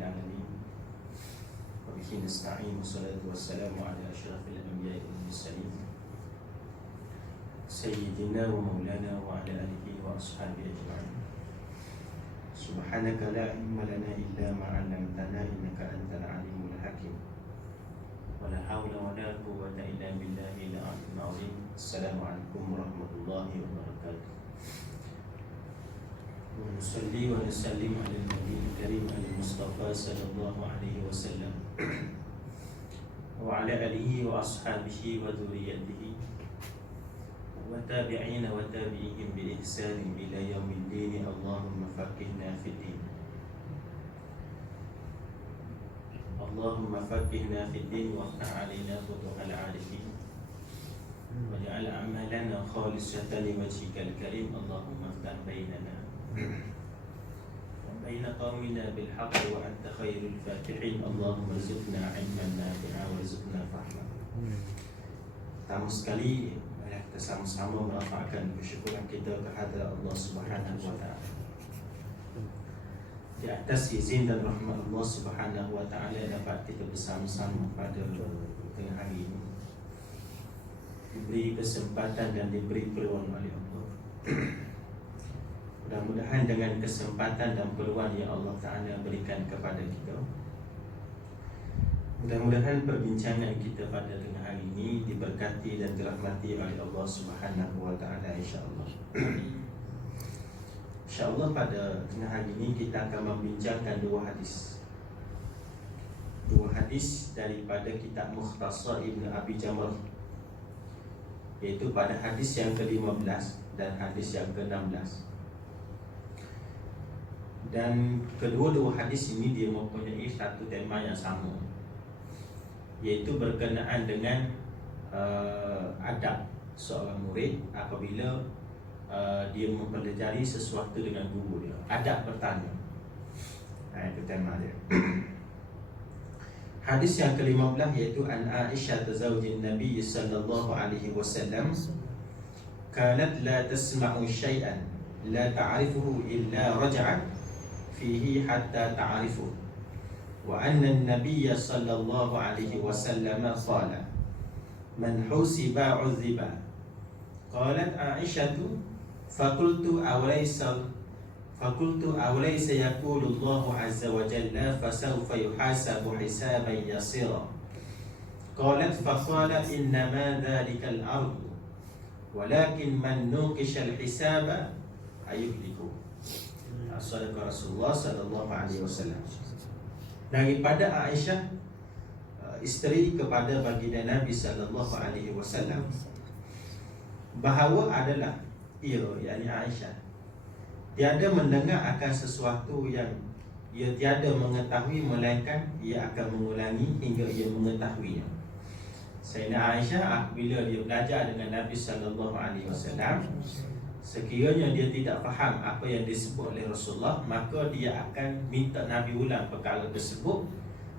العالمين وبه نستعين والصلاة والسلام على أشرف الأنبياء والمرسلين سيدنا ومولانا وعلى آله وأصحابه أجمعين. سبحانك لا علم لنا إلا ما علمتنا إنك أنت العليم الحكيم ولا حول ولا قوة إلا بالله العلي العظيم. السلام عليكم ورحمة الله وبركاته. ونصلي ونسلم على النبي الكريم المصطفى صلى الله عليه وسلم وعلى آله وأصحابه وذريته وتابعين وتابعيهم بإحسان إلى يوم الدين. اللهم فقهنا في الدين، اللهم فقهنا في الدين وافتح علينا فتوح العارفين واجعل أعمالنا خالصة لوجهك الكريم. اللهم افتح بيننا وبين قومنا بالحق وأنت خير الفاتحين. اللهم ارزقنا علما نافعا وارزقنا فهما. Pertama sekali kita sama-sama merafakkan kesyukuran kita kehadrat Allah Subhanahu wa taala. Di atas izin dan rahmat Allah Subhanahu wa taala dapat kita bersama-sama pada tengah hari ini, diberi kesempatan dan diberi peluang oleh Allah. Mudah-mudahan dengan kesempatan dan peluang yang Allah Ta'ala berikan kepada kita, mudah-mudahan perbincangan kita pada tengah hari ini diberkati dan dirahmati oleh Allah Subhanahu wa taala, insya-Allah. Insya-Allah pada tengah hari ini kita akan membincangkan dua hadis. Dua hadis daripada kitab Mukhtasar Ibn Abi Jamrah, iaitu pada hadis yang ke-15 dan hadis yang ke-16. Dan kedua-dua hadis ini dia mempunyai satu tema yang sama, iaitu berkenaan dengan adab seorang murid apabila dia mempelajari sesuatu dengan guru dia. Adab bertanya, itu tema dia. Hadis yang ke-15 iaitu an Aisyah zaujin Nabi sallallahu alaihi wasallam, kanat la tasma'u syai'an la ta'rifuhu illa raja'at fihi hatta ta'rifu wa anna an-nabiy sallallahu alaihi wasallam qala man husiba 'udhiba. Qalat Aisyah faqultu awlaysa yaqulu Allah azza wa jalla fasawfa yuhasabu hisaban yasira. Qalat faqala innama dhalika al-ardu walakin man nuqisha al-hisaba ayuhliku. Sadaqah Rasulullah sallallahu alaihi wasallam. Daripada Aisyah, isteri kepada baginda Nabi sallallahu alaihi wasallam, bahawa adalah ia, yakni Aisyah, tiada mendengar akan sesuatu yang ia tiada mengetahui, melainkan ia akan mengulangi hingga ia mengetahuinya. Sayyidina Aisyah bila dia belajar dengan Nabi sallallahu alaihi wasallam, sekiranya dia tidak faham apa yang disebut oleh Rasulullah, maka dia akan minta Nabi ulang perkara tersebut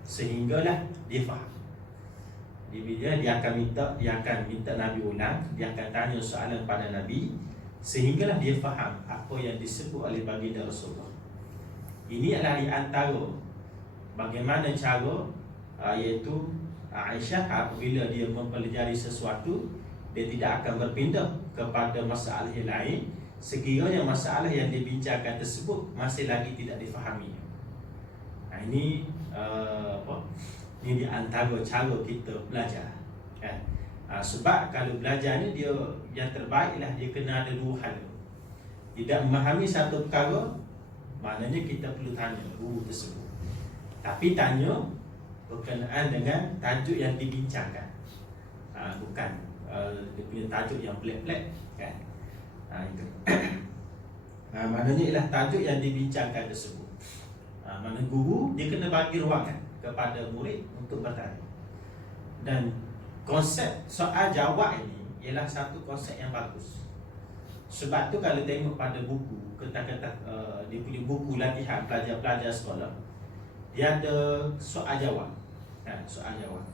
sehinggalah dia faham. Dia akan minta Nabi ulang, dia akan tanya soalan pada Nabi sehinggalah dia faham apa yang disebut oleh baginda Rasulullah. Ini adalah di antara bagaimana cara iaitu Aisyah apabila dia mempelajari sesuatu, dia tidak akan berpindah kepada masalah yang lain sekiranya masalah yang dibincangkan tersebut masih lagi tidak difahami. Ini ini di antara cara kita belajar, kan? Sebab kalau belajar ni dia yang terbaik lah, dia kena ada dua hal. Tidak memahami satu perkara, maknanya kita perlu tanya guru tersebut, tapi tanya berkenaan dengan tajuk yang dibincangkan, bukan dia punya tajuk yang pelik-pelik, kan? Itu. Maknanya ialah tajuk yang dibincangkan tersebut. Mana guru dia kena bagi ruangan kepada murid untuk bertanya. Dan konsep soal jawab ini ialah satu konsep yang bagus. Sebab tu kalau tengok pada buku, kata-kata dia punya buku latihan pelajar-pelajar sekolah, dia ada soal jawab, soal jawab.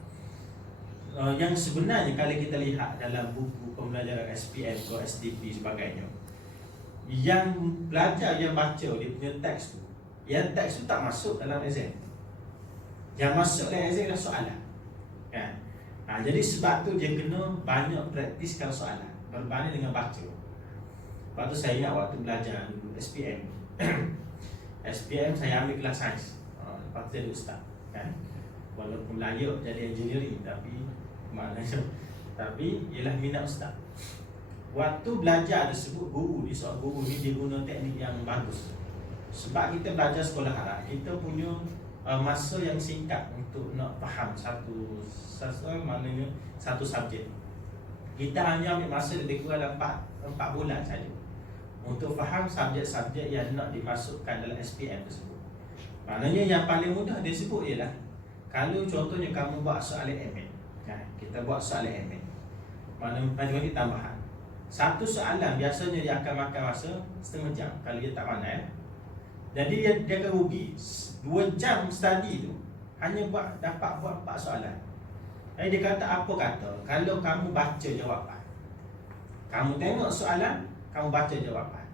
Yang sebenarnya kalau kita lihat dalam buku pembelajaran SPM atau SDP sebagainya, yang pelajar yang baca dia punya teks tu, yang teks tu tak masuk dalam exam. Yang masuk dalam exam adalah soalan. Kan? Jadi sebab tu dia kena banyak praktiskan soalan berbanding dengan baca. Lepas tu saya ingat waktu belajar dulu SPM SPM saya ambil kelas sains. Lepas tu jadi ustaz, kan? Walaupun layak jadi engineering, tapi maknanya ialah minat ustaz. Waktu belajar tersebut, guru ni dia guna teknik yang bagus. Sebab kita belajar sekolah Arab, kita punya masa yang singkat untuk nak faham satu maknanya satu subjek. Kita hanya ambil masa lebih kurang 4 bulan saja untuk faham subjek-subjek yang nak dimasukkan dalam SPM tersebut. Maknanya yang paling mudah dia sebut ialah, kalau contohnya kamu buat soalan MN, kita buat soalan MN, maknanya tambahan. Satu soalan biasanya dia akan makan masa setengah jam kalau dia tak pandai. Jadi dia akan rugi 2 jam study tu hanya dapat buat 4 soalan. Jadi dia kata apa kata, kalau kamu baca jawapan, kamu tengok soalan, kamu baca jawapan,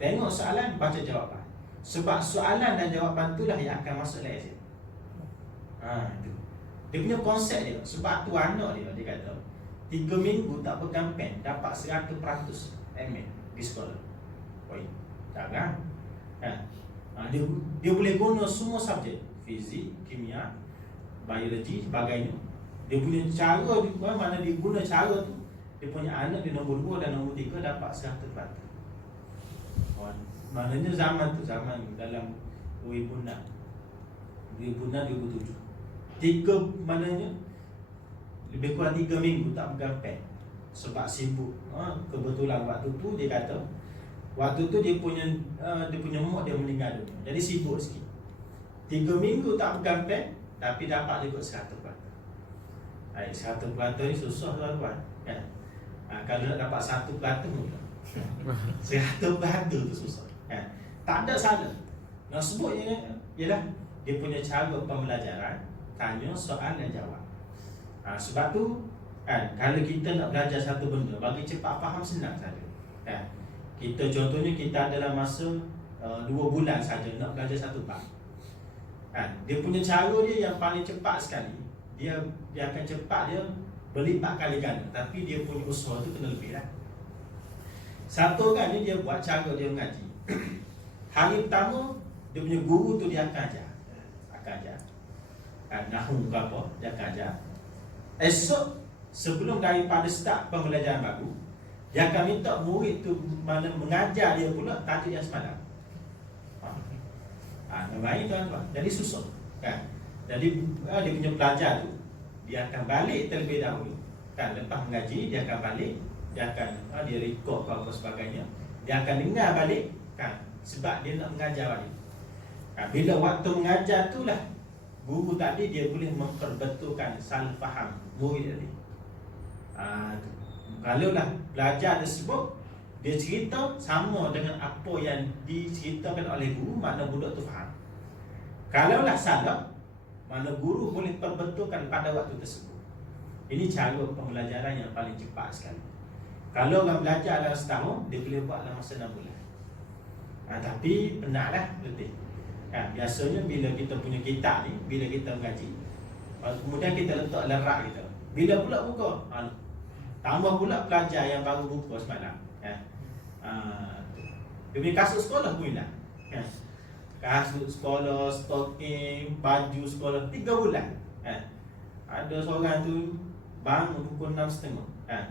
tengok soalan, baca jawapan. Sebab soalan dan jawapan itulah yang akan masuk dalam exam. Itu dia punya konsep dia. Sebab tu anak dia kata 3 minggu tak pegang pen dapat 100% MN di sekolah. Oi, jangan. Dia boleh guna semua subjek, fizik, kimia, biologi, sebagainya. Dia punya cara, mana dia guna cara tu, dia punya anak di nombor 2 dan nombor 3 dapat 100%. Maknanya zaman dalam 2006 2007, maknanya lebih kurang 3 minggu tak pegang pen sebab sibuk. Kebetulan waktu tu dia kata, waktu tu dia punya mak dia meninggal dunia, jadi sibuk sikit. 3 minggu tak pegang pen, tapi dapat ikut 100%. 100% ni susah tuan-tuan, kan? Kalau nak dapat 1% mudah. 100% tu susah, kan? Tak ada salah. Nak sebut ialah dia punya cara pembelajaran, tanya soal dan jawab. Sebab tu kan, kalau kita nak belajar satu benda, bagi cepat faham senang saja, kan? Kita contohnya kita dalam masa 2 bulan saja nak belajar satu bab, kan? Dia punya cara dia yang paling cepat sekali. Dia akan cepat, dia berlipat kali ganda, tapi dia punya usaha tu kena lebih lah. Satu kan dia buat cara dia mengaji. Hari pertama dia punya guru tu dia akan ajar Nahu ke apa, dia akan ajar. Esok sebelum daripada start pembelajaran baru, dia akan minta murid tu mana mengajar dia pula tajuk yang semalam. Memang tuan-tuan, jadi susah, kan? Jadi dia punya pelajar tu dia akan balik terlebih dahulu, kan? Lepas mengaji dia akan balik, dia akan dia record apa sebagainya, dia akan dengar balik, kan? Sebab dia nak mengajar balik. Bila waktu mengajar tu lah guru tadi dia boleh memperbetulkan salah faham murid tadi. Kalau lah belajar tersebut dia cerita sama dengan apa yang diceritakan oleh guru, makna budak tu faham. Kalau lah salah, mana guru boleh perbetulkan pada waktu tersebut. Ini cara pembelajaran yang paling cepat sekali. Kalau orang belajar dalam setahun, dia boleh buat dalam masa 6 bulan. Tapi penatlah letih. Biasanya bila kita punya kitab ni, bila kita mengaji, kemudian kita letak dalam rak kita, bila pula buka, tambah pula pelajar yang baru buka semalam, dia punya kasut sekolah pun hilang, kasut sekolah, stocking, baju sekolah 3 bulan. Ada seorang tu bangun pukul 6.30,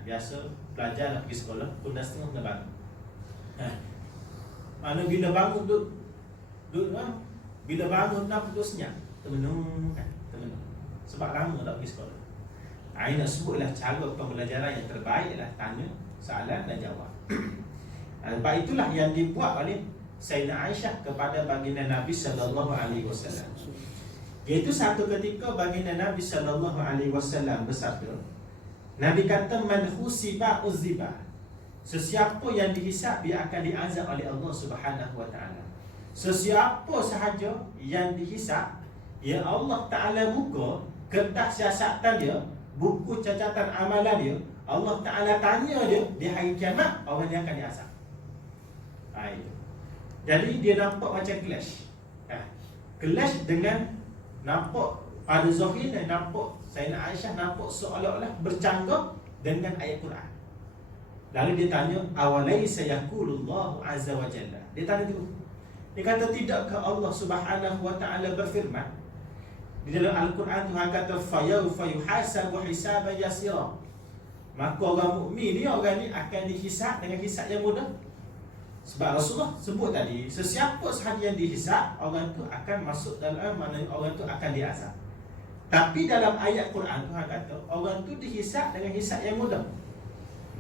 biasa pelajar nak pergi sekolah pukul 6.30 kena bangun. Mana bila bangun duduk bila bangun nak duduk senyap, termenung, termenung. Sebab lama tak pergi sekolah. Ini nak sebutlah cara pembelajaran yang terbaik lah, tanya, soalan dan jawab. Sebab itulah yang dibuat oleh Sayyidina Aisyah kepada baginda Nabi sallallahu alaihi wasallam. Iaitu satu ketika baginda Nabi sallallahu alaihi wasallam bersabda, Nabi kata, man husiba uzziba. Sesiapa yang dihisap dia akan diazab oleh Allah Subhanahu wa taala. Sesiapa sahaja yang dihisap, ya Allah Ta'ala buka kertas siasatan dia, buku catatan amalan dia, Allah Ta'ala tanya dia di hari kiamat, orang yang akan diazab. Jadi dia nampak macam clash. Clash dengan nampak pada zahirnya nampak Sayyidina Aisyah nampak seolah-olah bercanggah dengan ayat Quran. Lalu dia tanya, awalaysa yaqulullahu azza wa jalla. Dia tanya dulu. Dia kata, tidakkah Allah Subhanahu wa taala berfirman di dalam Al-Quran, Tuhan kata fayawfa yuhasabu hisaban yasira. Maka orang mukmin ni, orang ni akan dihisab dengan hisab yang mudah. Sebab Rasulullah sebut tadi, sesiapa sahaja yang dihisab, orang tu akan masuk dalam mana orang tu akan diazab. Tapi dalam ayat Quran, Tuhan kata orang tu dihisab dengan hisab yang mudah.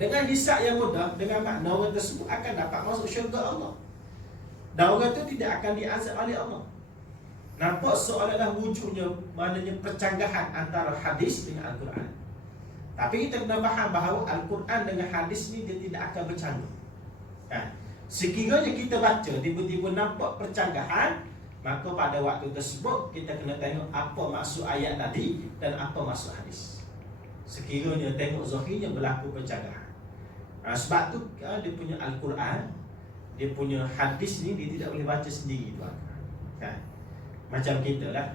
Dengan hisab yang mudah, dengan makna orang tersebut akan dapat masuk syurga Allah. Dan orang tu tidak akan diazab oleh Allah. Nampak seolah-olah wujudnya, maknanya percanggahan antara hadis dengan Al-Quran. Tapi kita kena faham bahawa Al-Quran dengan hadis ni dia tidak akan bercanggah. Sekiranya kita baca tiba-tiba nampak percanggahan, maka pada waktu tersebut kita kena tengok apa maksud ayat tadi dan apa maksud hadis. Sekiranya tengok zahirnya berlaku percanggahan, sebab tu dia punya Al-Quran, dia punya hadis ni dia tidak boleh baca sendiri, tuan. Macam kita lah,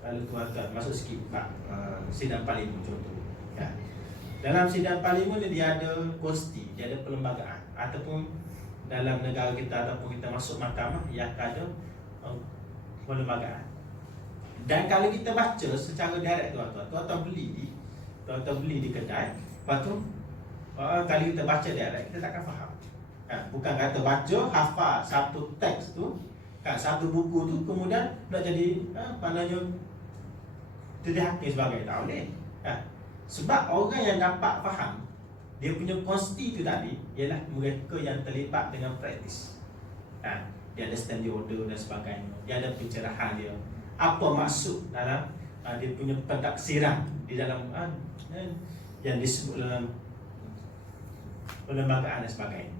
kalau tuan-tuan masuk sikit sidang parlimen contoh. Dalam sidang parlimen dia ada konsti, dia ada perlembagaan, ataupun dalam negara kita ataupun kita masuk mahkamah yang ada perlembagaan. Dan kalau kita baca secara direct, tuan-tuan beli di kedai, lepas tu kalau kita baca direct kita takkan faham. Bukan kata baca hafal satu teks tu, satu buku tu kemudian nak jadi maknanya terhakir sebagai, tak boleh. Sebab orang yang dapat faham dia punya konsti tu tadi ialah mereka yang terlibat dengan praktis. Dia ada standing order dan sebagainya, dia ada pencerahan dia, apa maksud dalam dia punya pentafsiran di dalam yang disebut dalam perlembagaan dan sebagainya.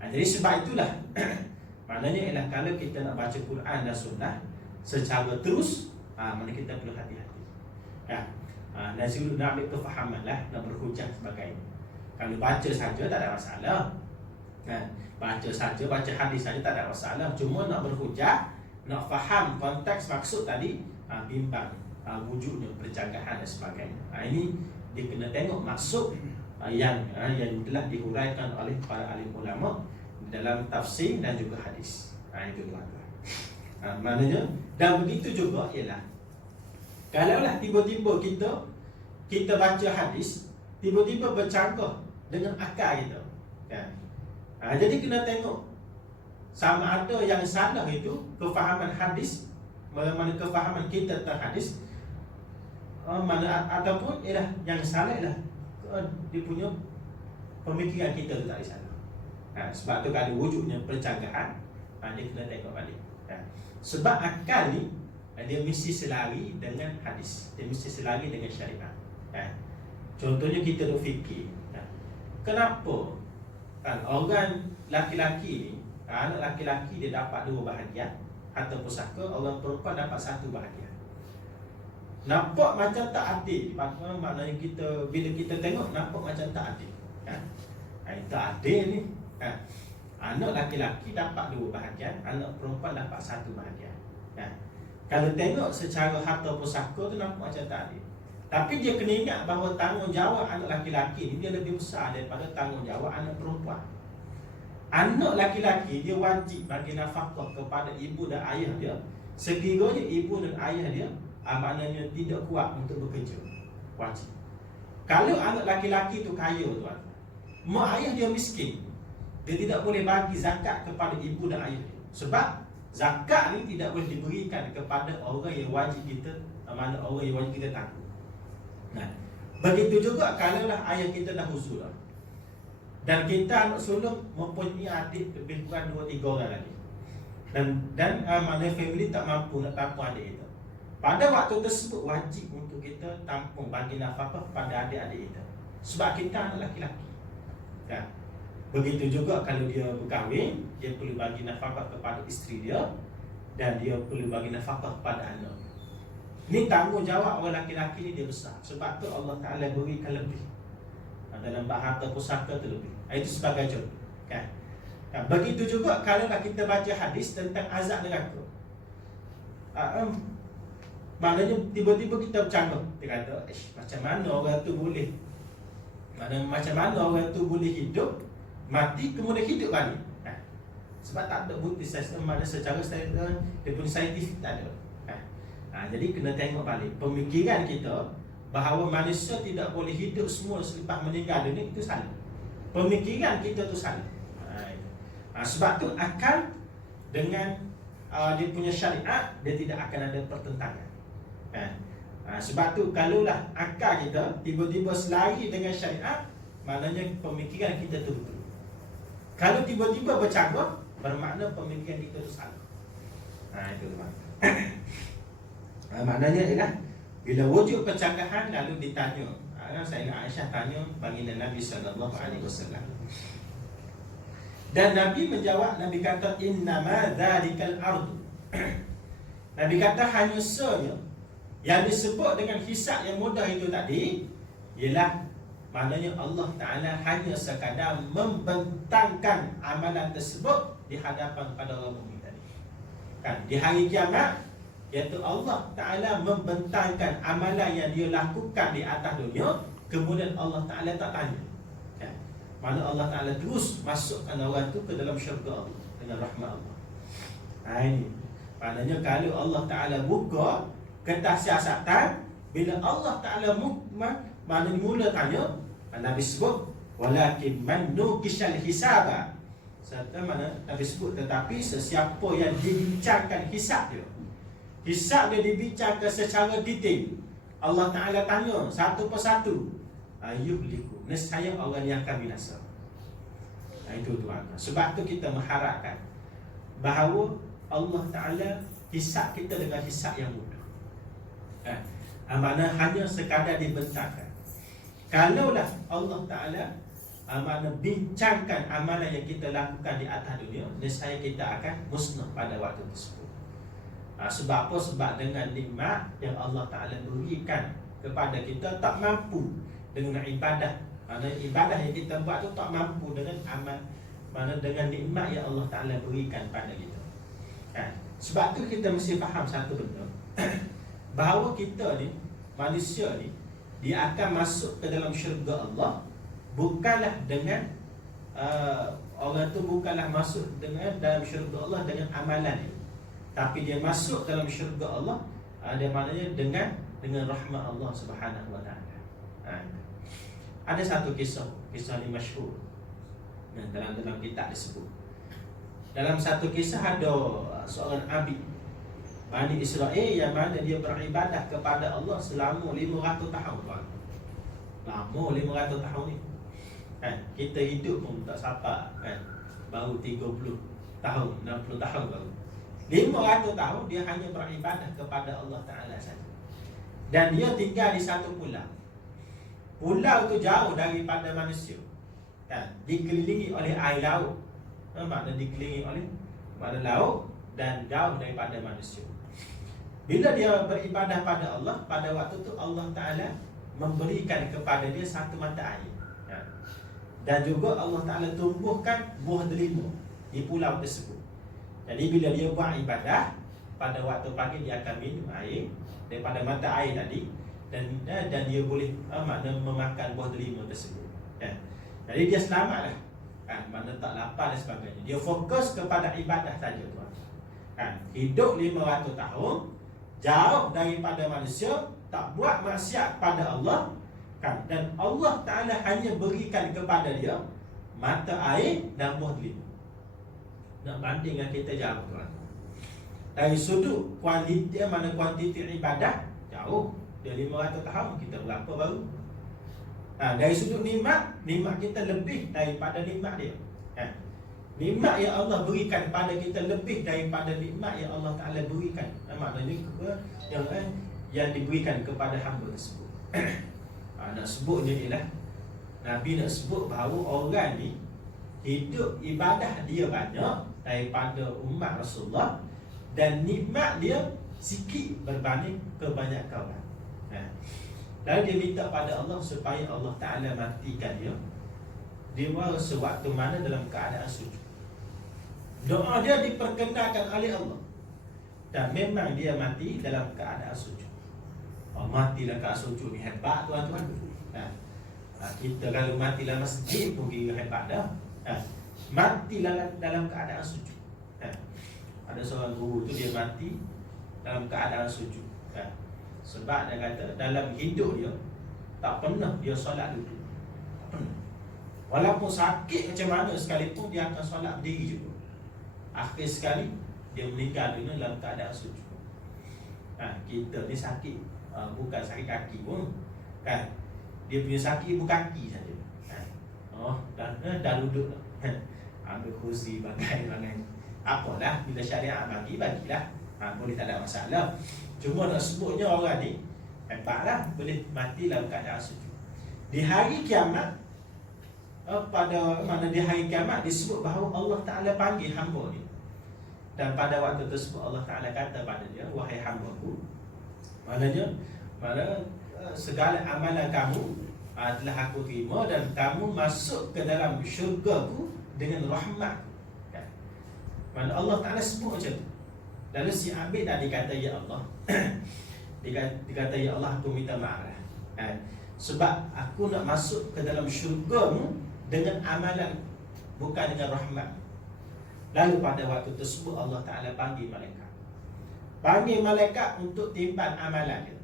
Jadi sebab itulah maknanya ialah kalau kita nak baca Quran dan Sunnah secara terus, mana kita perlu hati-hati. Dan sebelum nak ambil kefahaman lah, nak berhujah sebagainya. Kalau baca saja tak ada masalah, baca saja, baca hadis saja tak ada masalah. Cuma nak berhujah, nak faham konteks maksud tadi, bimbang wujudnya percanggahan dan sebagainya. Ini dia kena tengok maksud yang telah dihuraikan oleh para alim ulama dalam tafsir dan juga hadis. Itu tuan-tuan. Maknanya, dan begitu juga ialah kalaulah tiba-tiba kita baca hadis, tiba-tiba bercanggah dengan akal kita, jadi kena tengok sama ada yang salah itu kefahaman hadis, mana kefahaman kita tentang hadis, mana ataupun ialah yang salah ialah dia punya pemikiran kita tu tak salah. Sebab tu kalau wujudnya percanggahan, dia kena tengok balik. Sebab akal ni dia mesti selari dengan hadis, dia mesti selari dengan syariat. Contohnya kita duk fikir, kenapa orang laki-laki ni, anak laki-laki dia dapat 2 bahagian harta pusaka, orang perempuan dapat 1 bahagian. Nampak macam tak adil. Maknanya kita, bila kita tengok, nampak macam tak adil. Tak adil ni. Anak laki-laki dapat 2 bahagian, anak perempuan dapat 1 bahagian. Kalau tengok secara harta pusaka tu nampak macam tak adil. Tapi dia kena ingat bahawa tanggungjawab anak laki-laki ni dia lebih besar daripada tanggungjawab anak perempuan. Anak laki-laki dia wajib bagi nafkah kepada ibu dan ayah dia sekiranya ibu dan ayah dia maknanya tidak kuat untuk bekerja. Wajib. Kalau anak laki-laki tu kaya, tuan, mak ayah dia miskin, dia tidak boleh bagi zakat kepada ibu dan ayah dia. Sebab zakat ni tidak boleh diberikan kepada orang yang wajib kita, mana orang yang wajib kita tanggung. Begitu juga kalaulah ayah kita dah huzur dan kita anak sulung mempunyai adik lebih kurang 2-3 orang lagi, dan mana family tak mampu nak tampung adik kita, pada waktu tersebut wajib untuk kita tampung bagi nafkah pada adik-adik kita, sebab kita anak laki-laki. Begitu juga kalau dia berkahwin, dia perlu bagi nafkah kepada isteri dia, dan dia perlu bagi nafkah kepada anak. Ini tanggungjawab orang laki-laki ni dia besar. Sebab tu Allah Ta'ala berikan lebih dalam harta pusaka tu lebih. Itu sebagai contoh. Begitu juga kalau kita baca hadis tentang azab neraka. Maknanya tiba-tiba kita bercanggah. Dia kata, macam mana orang tu boleh? Macam mana orang tu boleh hidup, mati, kemudian hidup balik? Sebab tak ada bukti mana secara dia punya saintifik tak ada. Jadi kena tengok balik pemikiran kita bahawa manusia tidak boleh hidup semua selepas meninggal dunia, itu salah. Pemikiran kita tu salah. Sebab tu akal dengan dia punya syariat, dia tidak akan ada pertentangan. Sebab tu kalaulah akal kita tiba-tiba selari dengan syariat, maknanya pemikiran kita tu betul. Kalau tiba-tiba bercanggah, bermakna pemikiran kita tu salah. Itu maknanya ialah bila wujud pencanggahan lalu ditanya. Saya ingat Aisyah tanya baginda Nabi SAW. Dan Nabi menjawab, Nabi kata innama dzalikal ardu. Nabi kata hanya saja yang disebut dengan hisab yang mudah itu tadi ialah maknanya Allah Ta'ala hanya sekadar membentangkan amalan tersebut di hadapan pada orang mukmin tadi. Di hari kiamat, iaitu Allah Ta'ala membentangkan amalan yang dia lakukan di atas dunia, kemudian Allah Ta'ala tak tanya. Mana Allah Ta'ala terus masukkan orang tu ke dalam syurga Allah dengan rahmat Allah. Ini maknanya kalau Allah Ta'ala buka kertas siasatan, bila Allah Ta'ala maknanya mula tanya, Nabi sebut walakin man nukishal hisaba. Serta mana Nabi sebut tetapi sesiapa yang dibincangkan hisab dia, hisab dia dibincangkan secara detail, Allah Ta'ala tanya satu persatu, ayuhliku, nescaya orang yang akan binasa. Itu tuan. Sebab tu kita mengharapkan bahawa Allah Ta'ala hisab kita dengan hisab yang mudah. Makna hanya sekadar dibentangkan. Kalaulah Allah Ta'ala makna bincangkan amalan yang kita lakukan di atas dunia, nescaya kita akan musnah pada waktu tersebut. Sebab apa? Sebab dengan nikmat yang Allah Ta'ala berikan kepada kita, tak mampu dengan ibadah. Makna ibadah yang kita buat tu tak mampu dengan amal, makna dengan nikmat yang Allah Ta'ala berikan pada kita. Sebab tu kita mesti faham satu benda bahawa kita ni, manusia ni, dia akan masuk ke dalam syurga Allah bukanlah dengan orang tu bukanlah masuk dengan dalam syurga Allah dengan amalan dia, tapi dia masuk dalam syurga Allah dia maknanya dengan rahmat Allah Subhanahu wa taala. Ada satu kisah ni masyhur yang dalam kitab disebut. Dalam satu kisah ada seorang abid Bani Israel yang mana dia beribadah kepada Allah selama 500 tahun. Lama 500 tahun ni. Kita hidup pun tak sampai baru 30 tahun, 60 tahun baru. 500 tahun dia hanya beribadah kepada Allah Ta'ala saja. Dan dia tinggal di satu pulau. Pulau tu jauh daripada manusia, dikelilingi oleh air laut. Makna dikelilingi oleh laut dan jauh daripada manusia. Bila dia beribadah pada Allah, pada waktu tu Allah Ta'ala memberikan kepada dia satu mata air. Dan juga Allah Ta'ala tumbuhkan buah delima di pulau tersebut. Jadi bila dia buat ibadah, pada waktu pagi dia akan minum air daripada mata air tadi, dan dia boleh makna memakan buah delima tersebut. Jadi dia selamatlah. Makna tak lapar dan sebagainya. Dia fokus kepada ibadah saja tuan. Hidup 500 tahun jauh daripada manusia, tak buat maksiat pada Allah, dan Allah Ta'ala hanya berikan kepada dia mata air dan buah delima. Nak banding dengan kita jauh tuan. Dari sudut kuantiti ibadah jauh. Dia 500 tahun, kita berapa baru? Dari sudut nikmat kita lebih daripada nikmat dia. Nikmat yang Allah berikan pada kita lebih daripada nikmat yang Allah Ta'ala berikan. Maknanya yang diberikan kepada hamba tersebut. Nak sebutnya ialah Nabi nak sebut bahawa orang ni hidup ibadah dia banyak daripada umat Rasulullah, dan nikmat dia sikit berbanding kebanyakan orang. Lalu dia minta pada Allah supaya Allah Ta'ala matikan dia sewaktu mana dalam keadaan sujud. Doa dia diperkenalkan oleh Allah, dan memang dia mati dalam keadaan sujud. Matilah kat sujud ni hebat tuan-tuan. Kita kalau mati dalam masjid pun kira hebat dah. Matilah dalam keadaan sujud. Ada seorang guru tu dia mati dalam keadaan sujud. Sebab dia kata dalam hidup dia tak pernah dia solat duduk. Tak pernah. Walaupun sakit macam mana sekalipun dia akan solat berdiri juga. Akhir sekali dia meninggal dunia dalam keadaan sujud. Kita ni sakit, bukan sakit kaki pun kan. Dia punya sakit ibu kaki saja. Dah duduk dah. Ambil kursi bagai apalah, bila syariat bagilah. Boleh, tak ada masalah. Cuma nak sebutnya orang ni hebatlah, boleh mati dalam keadaan sujud. Di hari kiamat, pada mana di hari kiamat disebut bahawa Allah Ta'ala panggil hamba ni. Dan pada waktu tersebut Allah Ta'ala kata pada dia, wahai hamba-Ku, segala amalan kamu telah aku terima dan kamu masuk ke dalam syurga-Ku dengan rahmat. Mana Allah Ta'ala sebut macam tu. Lalu si Abid tadi kata, ya Allah, dia kata, ya Allah, aku minta maaf lah. Sebab aku nak masuk ke dalam syurga-Mu dengan amalan, bukan dengan rahmat. Lalu pada waktu tersebut Allah Ta'ala panggil malaikat. Panggil malaikat untuk timpan amalan dia.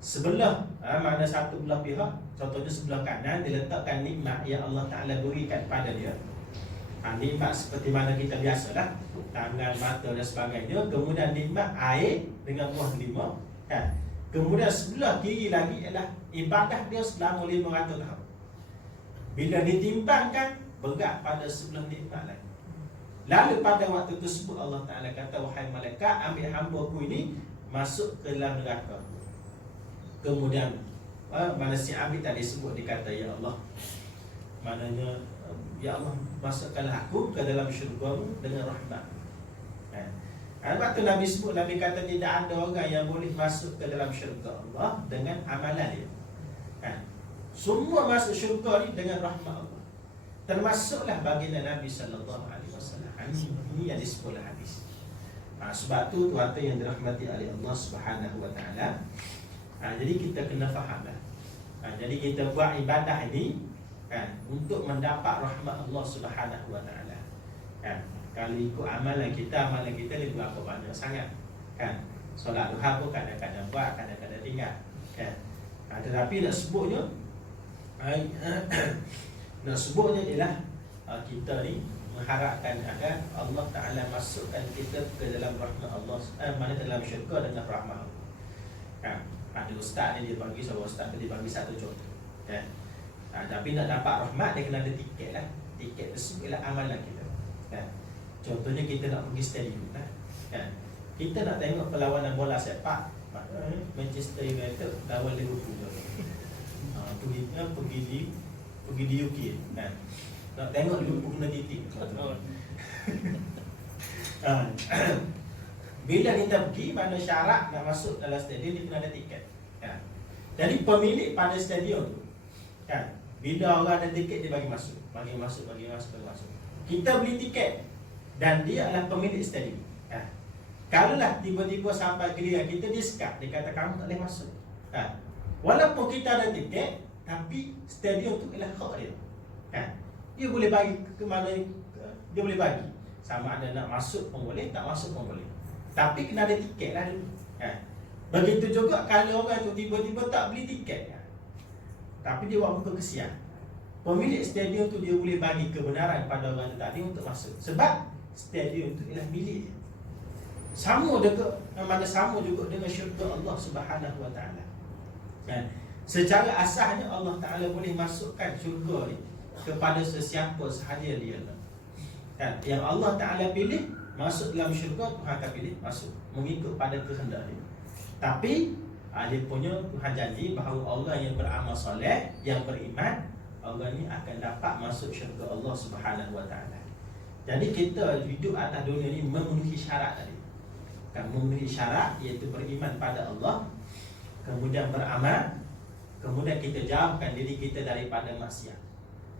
Sebelah, mana satu belah pihak, contohnya sebelah kanan, diletakkan nikmat yang Allah Ta'ala berikan pada dia. Nikmat seperti mana kita biasalah, tangan, mata dan sebagainya. Kemudian nikmat air dengan buah delima. Kemudian sebelah kiri lagi ialah ibadah dia selama 500 tahun. Bila ditimbangkan, berat pada sebelah nikmat lagi. Lalu pada waktu tersebut Allah Ta'ala kata, wahai malaikat, ambil hamba-Ku ini masuk ke dalam neraka. Kemudian mana si Abid tadi sebut, dia kata, ya Allah, maknanya, ya Allah, masukkanlah aku ke dalam syurga-Mu dengan rahmat. Waktu Nabi sebut, Nabi kata tidak ada orang yang boleh masuk ke dalam syurga Allah dengan amalan dia. Semua masuk syurga ni dengan rahmat Allah. Termasuklah baginda Nabi sallallahu alaihi wasallam. Ini yang disebut hadis. Sebab tu tuan-tuan yang dirahmati oleh Allah Subhanahu wa taala, jadi kita kena fahamlah. Jadi kita buat ibadah ini untuk mendapat rahmat Allah Subhanahu wa taala. Kalau ikut amalan kita ni berapa banyak sangat kan. Solat duha pun kadang-kadang buat, kadang-kadang tinggal kan. Tetapi nak sebutnya ialah kita ni mengharapkan agar Allah Ta'ala masukkan kita ke dalam rahmat Allah, mana ke dalam syurga dengan rahmat Allah. Ada ustaz ni dia bagi, seorang ustaz tu dia bagi satu contoh kan. Tapi nak dapat rahmat dia kena ada tiket lah. Tiket tersebut ialah amalan kita kan. Contohnya kita nak pergi stadium kan. Kita nak tengok perlawanan bola sepak, Manchester United lawan Liverpool. Pergi di UK kan. Nak tengok Liverpool kena titik. Bila kita pergi, mana syarat nak masuk dalam stadium, dia kena ada tiket kan. Jadi pemilik pada stadium tu kan, bila orang ada tiket dia bagi masuk. Kita beli tiket dan dia adalah pemilik stadium. Kalaulah tiba-tiba sampai giliran kita, dia sekat, dia kata kamu tak boleh masuk. Walaupun kita ada tiket, tapi stadium tu ialah hak dia. Dia boleh bagi ke mana dia boleh bagi. Sama ada nak masuk pun boleh, tak masuk pun boleh. Tapi kena ada tiket lah dulu. Begitu juga kalau orang tu tiba-tiba tak beli tiket, tapi dia buat muka kesian, pemilik stadium tu dia boleh bagi kebenaran pada orang tu tadi untuk masuk. Sebab stadium tu ialah milik dia. Sama juga dengan syurga Allah Subhanahu wa taala. Secara asasnya Allah Ta'ala boleh masukkan syurga ni kepada sesiapa sahaja dia. Yang Allah Ta'ala pilih masuk dalam syurga, Tuhan akan pilih masuk mengikut pada kehendak dia. Tapi dia punya Tuhan janji bahawa Allah yang beramal soleh, yang beriman, Allah ni akan dapat masuk syurga Allah Subhanahu wa taala. Jadi kita hidup atas dunia ni memenuhi syarat tadi. Memenuhi syarat, iaitu beriman pada Allah, kemudian beramal, kemudian kita jauhkan diri kita daripada maksiat.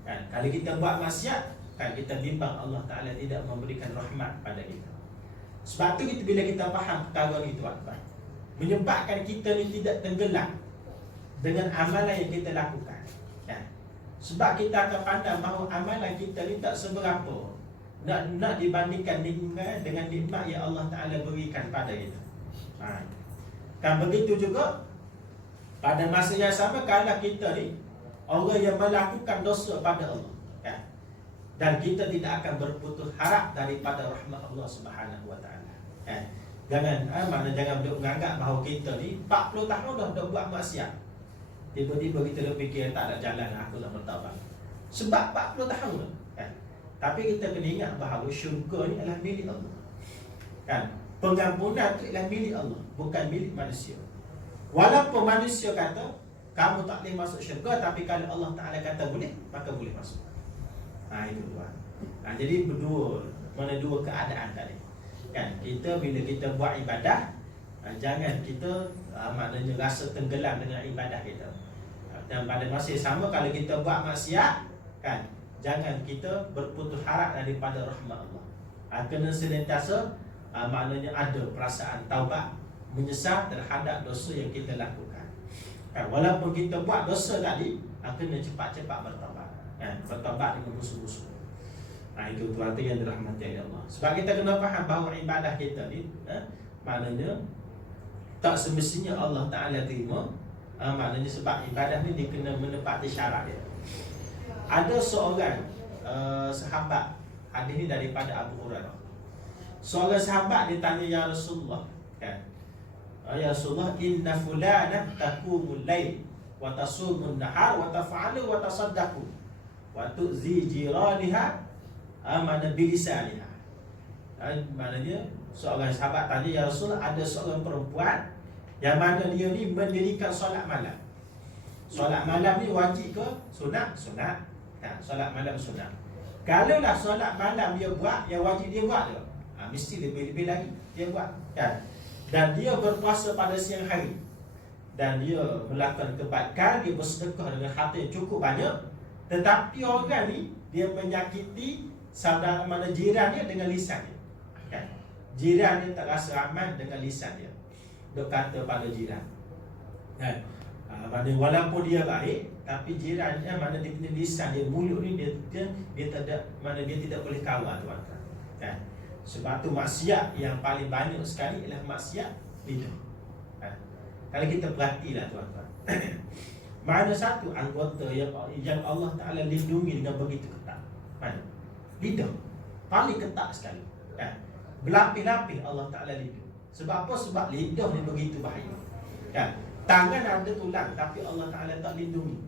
Kalau kita buat maksiat, kita bimbang Allah Ta'ala tidak memberikan rahmat pada kita. Sebab tu bila kita faham perkara ni tuan-tuan, menyebabkan kita ni tidak tenggelam dengan amalan yang kita lakukan. Sebab kita akan pandang bahawa amalan kita ni tak seberapa nak dibandingkan dengan nikmat yang Allah Ta'ala berikan pada kita. Dan begitu juga pada masa yang sama, kalau kita ni orang yang melakukan dosa pada Allah, dan kita tidak akan berputus harap daripada rahmat Allah Subhanahu Wa Ta'ala. Jangan menganggap bahawa kita ni 40 tahun dah buat maksiat, tiba-tiba kita dah fikir tak ada jalan, aku nak bertaubat. Sebab 40 tahun dah. Tapi kita kena ingat bahawa syurga ni adalah milik Allah. Pengampunan itu adalah milik Allah, bukan milik manusia. Walaupun manusia kata kamu tak boleh masuk syurga, tapi kalau Allah Ta'ala kata boleh, maka boleh masuk. Itu tuan. Jadi mana dua keadaan tadi. Kita bila kita buat ibadah, jangan kita maknanya rasa tenggelam dengan ibadah kita. Dan pada masa yang sama, kalau kita buat maksiat, jangan kita berputus harap daripada rahmat Allah. Kena senantiasa maknanya ada perasaan taubat, menyesal terhadap dosa yang kita lakukan. Walaupun kita buat dosa tadi, kena cepat-cepat bertaubat. Bertaubat dengan musuh-musuh. Itu tuan yang dirahmati oleh Allah. Sebab kita kena faham bahawa ibadah kita ni maknanya tak semestinya Allah Ta'ala terima. Maknanya sebab ibadah ni dia kena menepati syarat dia. Ada seorang sahabat, hadis ni daripada Abu Hurairah. Seorang sahabat dia tanya, ya Rasulullah, ya Rasulullah, inna fulana taqumul lail wa tasumun nahar wa taf'alu wa tasaddaqu wa tu'zi jiraniha amana bilisaniha. Maknanya seorang sahabat tanya, ya Rasulullah, ada seorang perempuan yang mana dia ni mendirikan solat malam. Solat malam ni wajib ke sunat? Sunat. Solat malam sunat. Kalaulah solat malam dia buat, yang wajib dia buat je, mesti lebih-lebih lagi dia buat, Dan dia berpuasa pada siang hari, dan dia melakukan kebaikan, dia bersedekah dengan harta yang cukup banyak. Tetapi orang ni dia menyakiti saudara mana jiran dia dengan lisan dia. Jiran dia tak rasa aman dengan lisan dia. Dia kata pada jiran, mana walaupun dia baik, tapi jirannya mana dia punya lisan dia, mulut ni dia tak ada, mana dia tidak boleh kawal, tuan-tuan. Sebab tu maksiat yang paling banyak sekali ialah maksiat lidah. Kalau kita perhatilah, tuan-tuan, mana satu anggota yang Allah Ta'ala lindungi dengan begitu ketat? Mana? Lidah. Paling ketat sekali. Berlapis-lapis Allah Ta'ala lindungi. Sebab apa? Sebab lidah ni begitu bahaya. Tangan ada tulang, tapi Allah Ta'ala tak lindungi.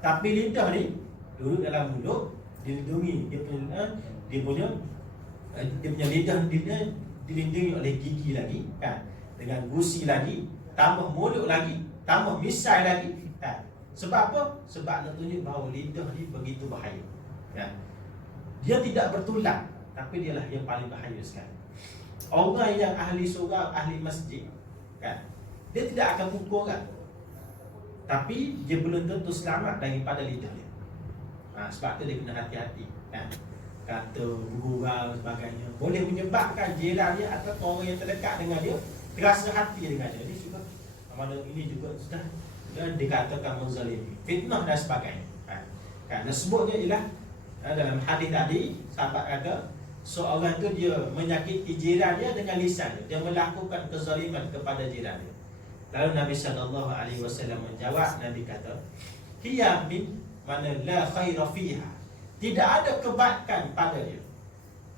Tapi lidah ni duduk dalam mulut, dilindungi. Dia punya lidah dia dilindungi oleh gigi lagi, dengan gusi lagi, tambah mulut lagi, tambah misai lagi. Sebab apa? Sebab nak tunjuk bahawa lidah ni begitu bahaya. Dia tidak bertulang, tapi dialah yang paling bahaya sekali. Orang yang ahli surau, ahli masjid, dia tidak akan pukul orang, tapi dia belum tentu selamat daripada lidah dia. Sebab tu dia kena hati-hati. Kata gurau sebagainya boleh menyebabkan jiran dia atau orang yang terdekat dengan dia terasa hati dengan dia. Ini juga mana ini juga sudah dikatakan menzalimi, fitnah dan sebagainya. Kerana sebutnya ialah dalam hadis tadi, sahabat kata seorang tu dia menyakiti jiran dia dengan lisan dia melakukan kezaliman kepada jiran dia. Lalu Nabi SAW menjawab, Nabi kata, hiya min mana la khaira fiha, tidak ada kebaikan pada dia.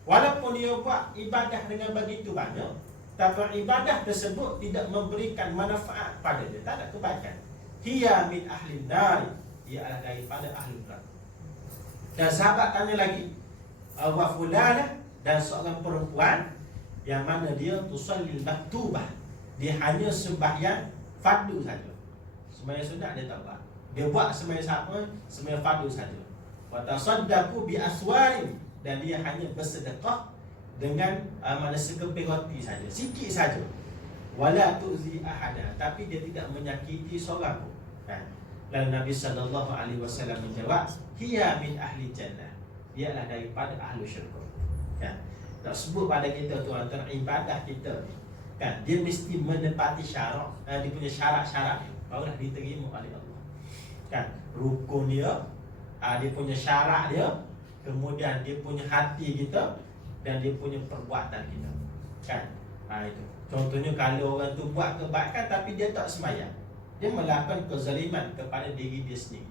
Walaupun dia buat ibadah dengan begitu banyak, tapi ibadah tersebut tidak memberikan manfaat pada dia, tak ada kebaikan. Hiya min ahli nar, dia adalah daripada ahli neraka. Dan sahabat tanya lagi, wa fulanah, dan seorang perempuan yang mana dia tusallil maktubah, dia hanya sembahyang fardu saja. Sembahyang sunat dia tak buat. Dia buat sembahyang fardu saja. Wa tasaddaqu bi aswarin, dan dia hanya bersedekah dengan mana sekeping roti saja, sikit saja. Wala tuzi ahada, tapi dia tidak menyakiti seorang pun. Lalu Nabi SAW menjawab, hiya min ahli jannah, dia adalah daripada ahli syurga. Nak sebut pada kita, tuan-tuan, ibadah kita Kan, dia mesti menepati syarat, dia punya syarat-syarat barulah diterima oleh Allah. Kan, rukun dia, dia punya syarat dia, kemudian dia punya hati kita, dan dia punya perbuatan kita. Kan, itu. Contohnya kalau orang tu buat kebaikan tapi dia tak sembahyang, dia melakukan kezaliman kepada diri dia sendiri.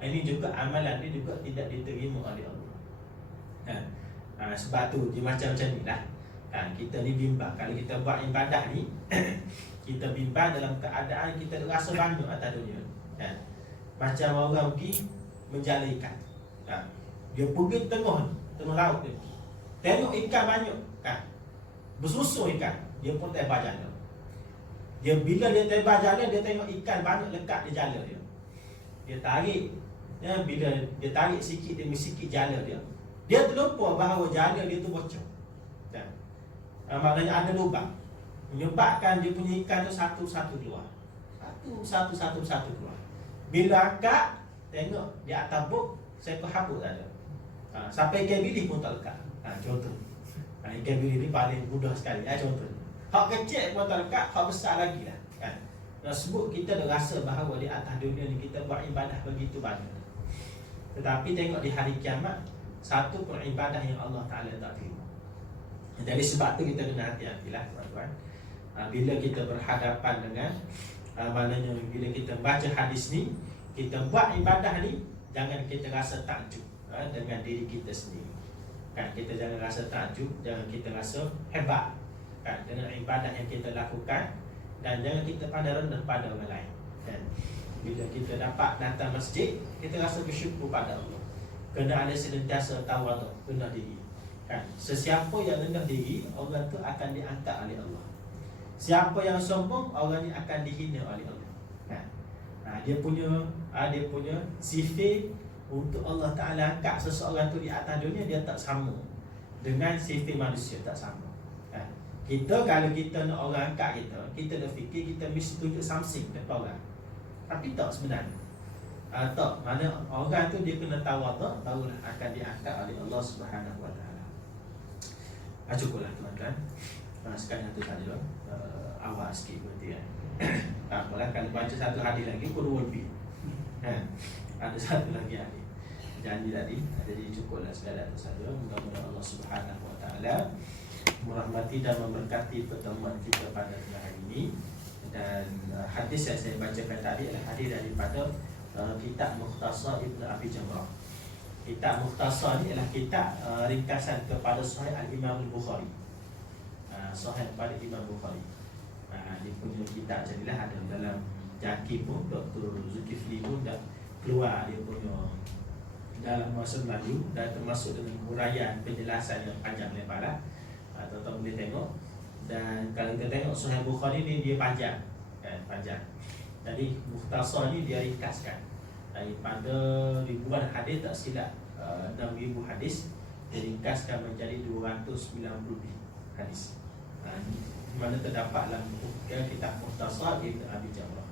Ini juga amalan dia juga tidak diterima oleh Allah. Kan, sebab tu dia macam ni lah. Kan, kita ni bimbang. Kalau kita buat ibadah ni kita bimbang dalam keadaan kita rasa banyak atas dunia. Kan, macam orang pergi menjala ikan. Kan, dia pergi tengah laut dia, tengok ikan banyak. Kan, bersusun ikan, dia pun tebak jala. Bila dia tebak jala, dia tengok ikan banyak lekat di jala dia. Dia tarik, bila dia tarik sikit demi sikit jala dia, dia terlupa bahawa jala dia tu bocor. Kan, maknanya ada lubang, menyebabkan dia punya ikan tu satu-satu keluar. Satu keluar. Bila akak tengok di atas buk, seekor habuk tak ada. Sampai ikan bilik pun tak lekat. Contoh, ikan bilik ni paling mudah sekali. Contoh, hak kecil pun tak lekat, hak besar lagi lah. Kan, sebut kita dah rasa bahawa di atas dunia ni kita buat ibadah begitu banyak, tetapi tengok di hari kiamat, satu pun ibadah yang Allah Ta'ala tak terima. Jadi sebab tu kita kena hati-hatilah tuan-tuan. Bila kita berhadapan dengan maknanya bila kita baca hadis ni, kita buat ibadah ni, jangan kita rasa takjub dengan diri kita sendiri. Kan, kita jangan rasa takjub, jangan kita rasa hebat kan dengan ibadah yang kita lakukan, dan jangan kita pandang rendah pada orang lain. Kan, bila kita dapat datang masjid, kita rasa bersyukur pada Allah. Kena ada senantiasa tawaduk, rendah diri. Kan, sesiapa yang rendah diri, orang tu akan diangkat oleh Allah. Siapa yang sombong, orang ni akan dihina oleh Allah. Kan, dia punya sifat untuk Allah Ta'ala angkat seseorang tu di atas dunia, dia tak sama dengan sifat manusia, tak sama. Kan, kita kalau kita nak orang angkat kita dah fikir kita mesti tunjuk something depan orang. Tapi tak sebenarnya. Tak, mana orang tu dia kena tawaduk, barulah akan diangkat oleh Allah Subhanahu Wa Ta'ala. Cukuplah tuan-tuan. Sekarang tu saja awal sikit berarti kan. Tak apalah, kalau baca satu hadis lagi pun lebih. Ada satu lagi hadis janji tadi. Jadi cukuplah sekadar itu saja. Mudah-mudahan Allah Subhanahu Wa Ta'ala merahmati dan memberkati pertemuan kita pada hari ini. Dan hadis yang saya bacakan tadi adalah hadis daripada kitab Mukhtasar Ibn Abi Jamrah. Kitab Mukhtasar ni adalah kitab ringkasan kepada Sahih Al-Imam Al-Bukhari. Sahih kepada Imam Bukhari. Dia punya kitab jadilah ada dalam Jaki pun, Dr. Zulkifli pun dah keluar dia punya dalam bahasa Melayu, dan termasuk dengan huraian penjelasan yang panjang lebar lah. Tuan-tuan boleh tengok. Dan kalau kita tengok Sahih Bukhari ni dia panjang kan, panjang. Jadi Mukhtasar ni dia ringkaskan daripada ribuan hadis, tak silap 6,000 hadis, diringkaskan menjadi 290 hadis. Di mana terdapat dalam kitab Mukhtasar Ibn Abi Jamrah.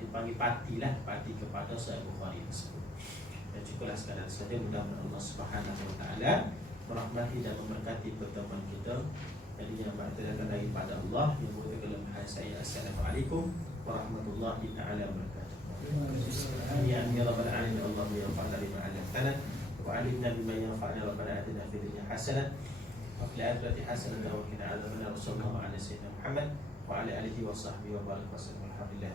Dipanggil parti kepada Sahih Bukhari tersebut. Dan cukuplah sekadar saja. Mudah-mudahan Allah Subhanahu Wa Ta'ala merahmati dan memberkati pertemuan kita. Jadi yang berkaitan daripada Allah, yang boleh kelemahan saya. Assalamualaikum warahmatullahi ta'ala wabarakatuh. Ya Rabbal Alamin, Allah yanfa'na bima 'allamtana wa 'allimna bima yanfa'una, rabbana atina fid dunya hasanah wa fil akhirati hasanah wa qina adzabannar. Sallallahu alaihi wa sallam Muhammad wa ala alihi wa sahbihi wa barik wa sallam. Alhamdulillah.